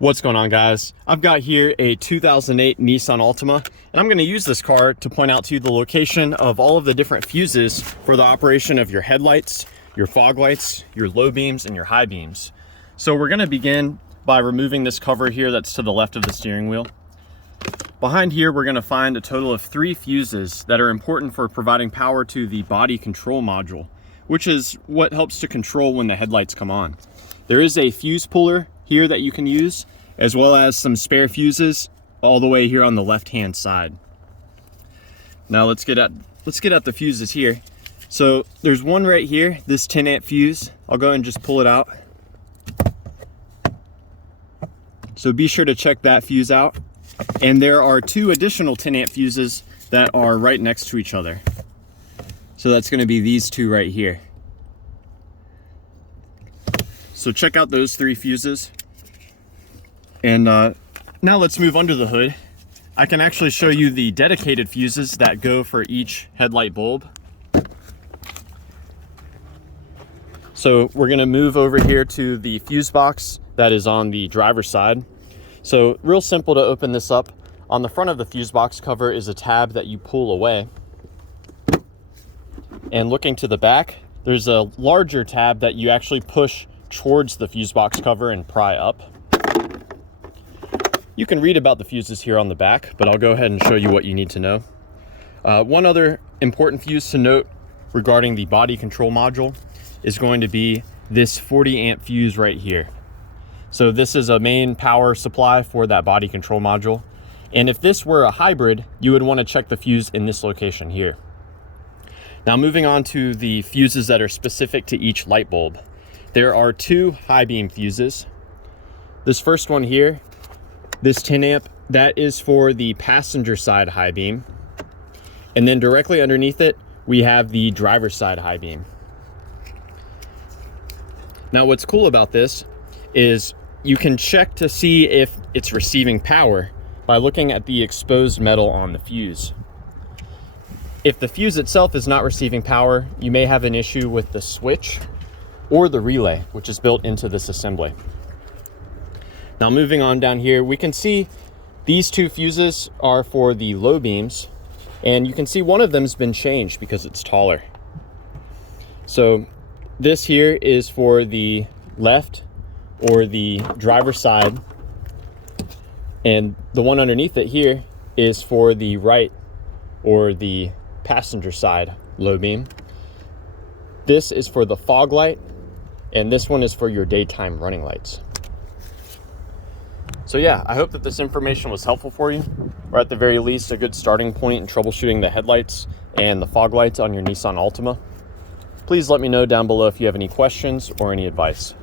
What's going on, guys? I've got here a 2008 Nissan Altima, and I'm going to use this car to point out to you the location of all of the different fuses for the operation of your headlights, your fog lights, your low beams, and your high beams. So we're going to begin by removing this cover here that's to the left of the steering wheel. Behind here, we're going to find a total of 3 fuses that are important for providing power to the body control module, which is what helps to control when the headlights come on. There is a fuse puller here that you can use, as well as some spare fuses all the way here on the left-hand side. Now let's get at the fuses here. So there's one right here, this 10 amp fuse. I'll go and just pull it out. So be sure to check that fuse out. And there are 2 additional 10 amp fuses that are right next to each other. So that's going to be these 2 right here. So check out those 3 fuses. And now let's move under the hood. I can actually show you the dedicated fuses that go for each headlight bulb. So we're gonna move over here to the fuse box that is on the driver's side. So real simple to open this up. On the front of the fuse box cover is a tab that you pull away. And looking to the back, there's a larger tab that you actually push towards the fuse box cover and pry up. You can read about the fuses here on the back, but I'll go ahead and show you what you need to know. One other important fuse to note regarding the body control module is going to be this 40 amp fuse right here. So this is a main power supply for that body control module. And if this were a hybrid, you would want to check the fuse in this location here. Now moving on to the fuses that are specific to each light bulb. There are 2 high beam fuses. This first one here, this 10 amp, that is for the passenger side high beam. And then directly underneath it, we have the driver's side high beam. Now what's cool about this is you can check to see if it's receiving power by looking at the exposed metal on the fuse. If the fuse itself is not receiving power, you may have an issue with the switch or the relay, which is built into this assembly. Now moving on down here, we can see these 2 fuses are for the low beams, and you can see one of them's been changed because it's taller. So this here is for the left or the driver's side, and the one underneath it here is for the right or the passenger side low beam. This is for the fog light, and this one is for your daytime running lights. So yeah, I hope that this information was helpful for you, or at the very least a good starting point in troubleshooting the headlights and the fog lights on your Nissan Altima. Please let me know down below if you have any questions or any advice.